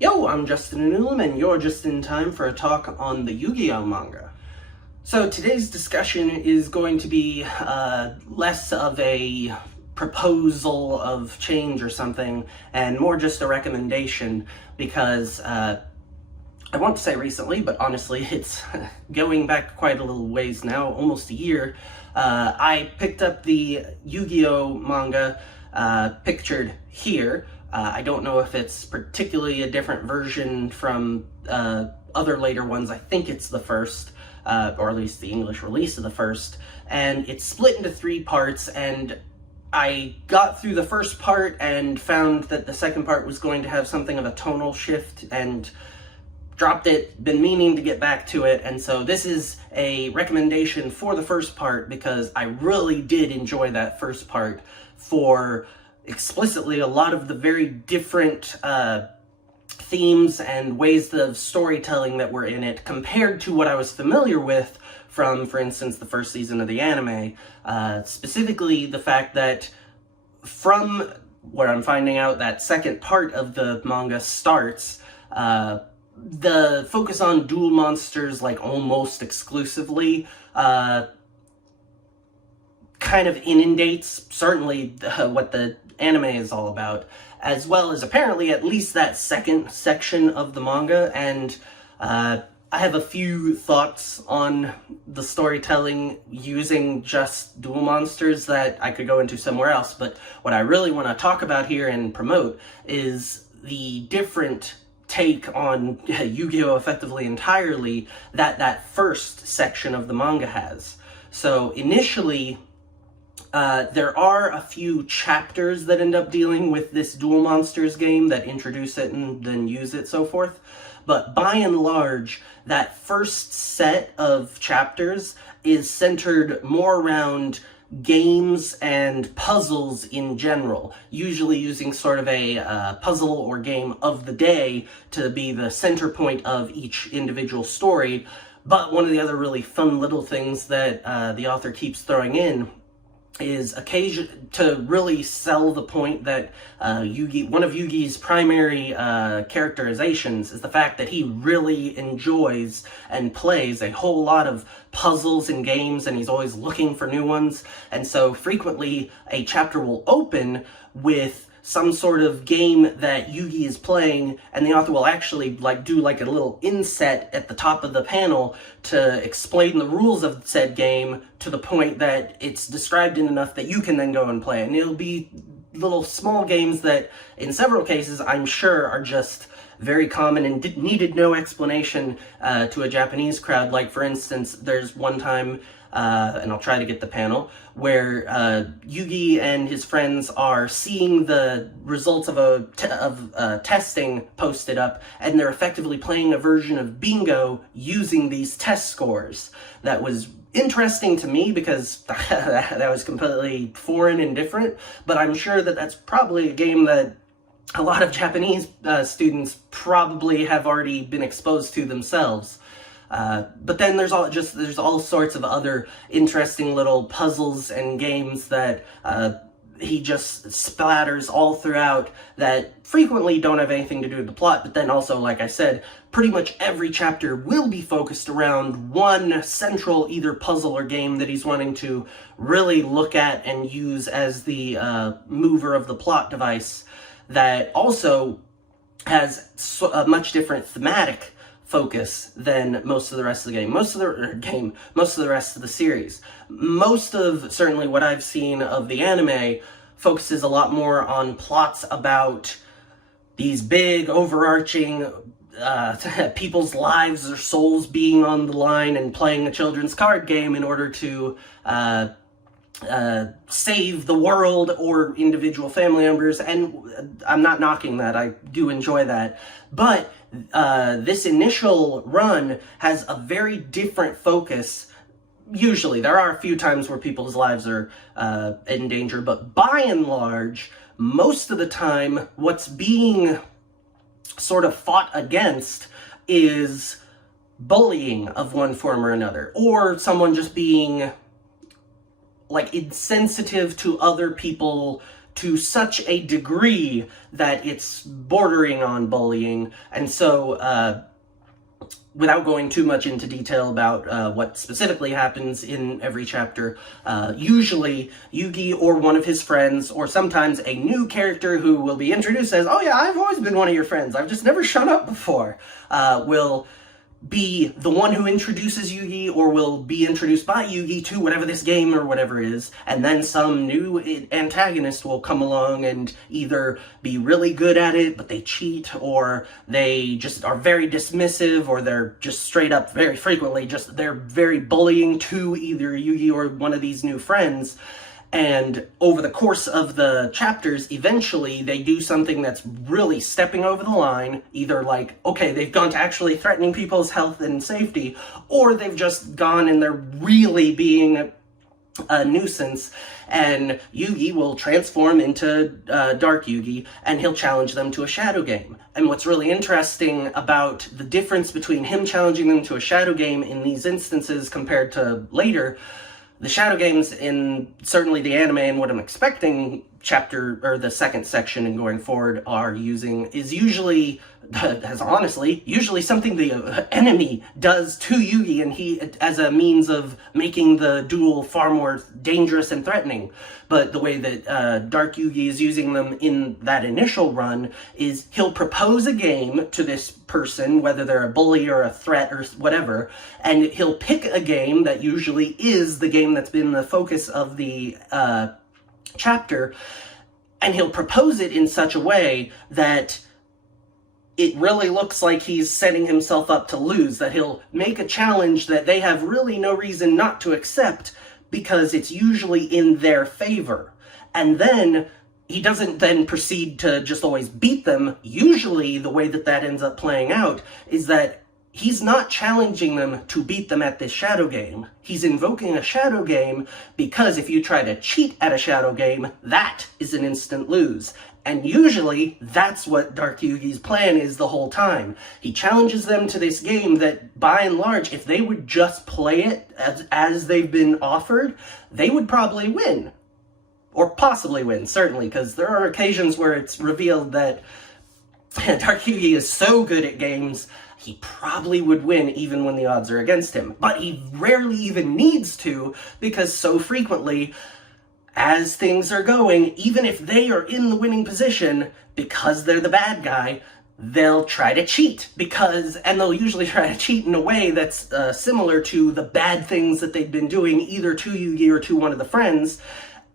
Yo, I'm Justin Newlam, and you're just in time for a talk on the Yu-Gi-Oh manga. So today's discussion is going to be less of a proposal of change or something, and more just a recommendation, because I want to say recently, but honestly it's going back quite a little ways now, almost a year. I picked up the Yu-Gi-Oh manga pictured here. I don't know if it's particularly a different version from other later ones. I think it's the first, or at least the English release of the first, and it's split into 3 parts, and I got through the first part and found that the second part was going to have something of a tonal shift and dropped it, been meaning to get back to it, and so this is a recommendation for the first part because I really did enjoy that first part for explicitly a lot of the very different themes and ways of storytelling that were in it compared to what I was familiar with from, for instance, the first season of the anime. Specifically, the fact that from where I'm finding out that second part of the manga starts, the focus on duel monsters, like, almost exclusively, kind of inundates, certainly, what the anime is all about, as well as apparently at least that second section of the manga, and I have a few thoughts on the storytelling using just duel monsters that I could go into somewhere else, but what I really want to talk about here and promote is the different take on Yu-Gi-Oh! Effectively entirely that first section of the manga has. So initially, there are a few chapters that end up dealing with this Duel Monsters game that introduce it and then use it, so forth. But by and large, that first set of chapters is centered more around games and puzzles in general, usually using sort of a puzzle or game of the day to be the center point of each individual story. But one of the other really fun little things that the author keeps throwing in is occasion to really sell the point that one of Yugi's primary characterizations is the fact that he really enjoys and plays a whole lot of puzzles and games, and he's always looking for new ones. And so frequently a chapter will open with some sort of game that Yugi is playing, and the author will actually do a little inset at the top of the panel to explain the rules of said game to the point that it's described in enough that you can then go and play. And it'll be little small games that, in several cases, I'm sure are just very common and needed no explanation to a Japanese crowd. Like, for instance, there's one time, and I'll try to get the panel, where Yugi and his friends are seeing the results of testing posted up, and they're effectively playing a version of bingo using these test scores. That was interesting to me because that was completely foreign and different, but I'm sure that that's probably a game that a lot of Japanese students probably have already been exposed to themselves. But then there's all sorts of other interesting little puzzles and games that he just splatters all throughout that frequently don't have anything to do with the plot, but then also, like I said, pretty much every chapter will be focused around one central either puzzle or game that he's wanting to really look at and use as the mover of the plot device, that also has a much different thematic focus than most of the rest of the game, most of the rest of the series. Most of, certainly what I've seen of the anime, focuses a lot more on plots about these big, overarching people's lives or souls being on the line and playing a children's card game in order to save the world or individual family members, and I'm not knocking that, I do enjoy that, but this initial run has a very different focus. Usually, there are a few times where people's lives are in danger, but by and large, most of the time, what's being sort of fought against is bullying of one form or another, or someone just being, like, insensitive to other people to such a degree that it's bordering on bullying. And so, without going too much into detail about what specifically happens in every chapter, usually Yugi or one of his friends, or sometimes a new character who will be introduced as, oh yeah, I've always been one of your friends, I've just never shown up before, will be the one who introduces Yugi, or will be introduced by Yugi to whatever this game or whatever is, and then some new antagonist will come along and either be really good at it, but they cheat, or they just are very dismissive, or they're just straight up, very frequently, just they're very bullying to either Yugi or one of these new friends. And over the course of the chapters, eventually they do something that's really stepping over the line, either like, okay, they've gone to actually threatening people's health and safety, or they've just gone and they're really being a nuisance, and Yugi will transform into Dark Yugi, and he'll challenge them to a shadow game. And what's really interesting about the difference between him challenging them to a shadow game in these instances compared to later, the shadow games in certainly the anime and what I'm expecting chapter, or the second section and going forward are using, is usually, as honestly, usually something the enemy does to Yugi, and he, as a means of making the duel far more dangerous and threatening. But the way that Dark Yugi is using them in that initial run is he'll propose a game to this person, whether they're a bully or a threat or whatever, and he'll pick a game that usually is the game that's been the focus of the chapter, and he'll propose it in such a way that it really looks like he's setting himself up to lose, that he'll make a challenge that they have really no reason not to accept because it's usually in their favor. And then he doesn't then proceed to just always beat them. Usually the way that that ends up playing out is that he's not challenging them to beat them at this shadow game. He's invoking a shadow game because if you try to cheat at a shadow game, that is an instant lose. And usually, that's what Dark Yugi's plan is the whole time. He challenges them to this game that, by and large, if they would just play it as they've been offered, they would probably win. Or possibly win, certainly, because there are occasions where it's revealed that Dark Yugi is so good at games, he probably would win even when the odds are against him. But he rarely even needs to, because so frequently, as things are going, even if they are in the winning position, because they're the bad guy, they'll try to cheat. And they'll usually try to cheat in a way that's similar to the bad things that they've been doing, either to Yugi or to one of the friends.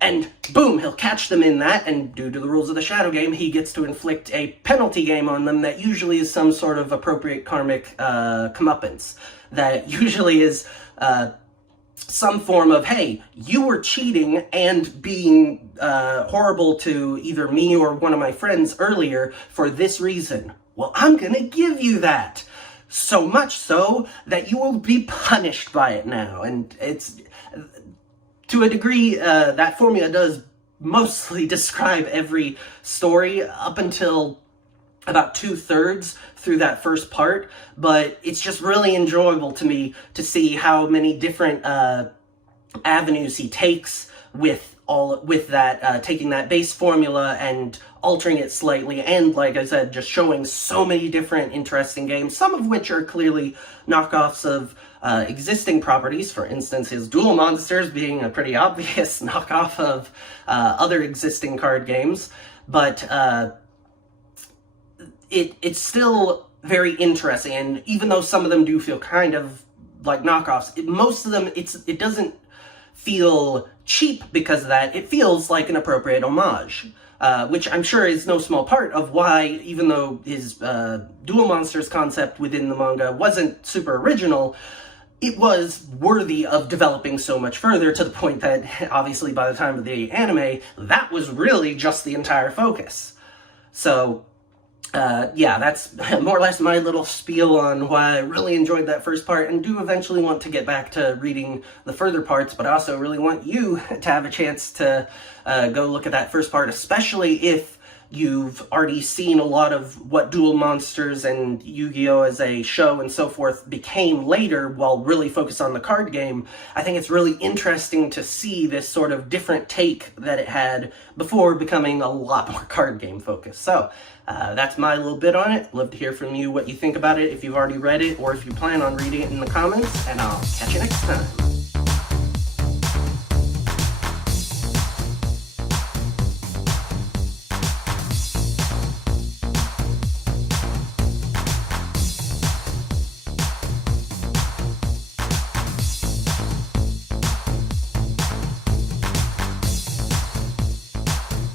And boom, he'll catch them in that, and due to the rules of the shadow game, he gets to inflict a penalty game on them that usually is some sort of appropriate karmic comeuppance. That usually is some form of, hey, you were cheating and being horrible to either me or one of my friends earlier for this reason. Well, I'm gonna give you that. So much so that you will be punished by it now. And it's, to a degree, that formula does mostly describe every story up until about 2/3 through that first part, but it's just really enjoyable to me to see how many different avenues he takes with that, taking that base formula and altering it slightly, and like I said, just showing so many different interesting games, some of which are clearly knockoffs of existing properties. For instance, his Duel Monsters being a pretty obvious knockoff of other existing card games, but it's still very interesting, and even though some of them do feel kind of like knockoffs, most of them, it doesn't feel cheap because of that. It feels like an appropriate homage, which I'm sure is no small part of why, even though his Duel Monsters concept within the manga wasn't super original, it was worthy of developing so much further, to the point that, obviously, by the time of the anime, that was really just the entire focus. So, yeah, that's more or less my little spiel on why I really enjoyed that first part, and do eventually want to get back to reading the further parts, but I also really want you to have a chance to go look at that first part, especially if you've already seen a lot of what Duel Monsters and Yu-Gi-Oh as a show and so forth became later while really focused on the card game, I think it's really interesting to see this sort of different take that it had before becoming a lot more card game focused. So that's my little bit on it. Love to hear from you what you think about it, if you've already read it or if you plan on reading it in the comments, and I'll catch you next time.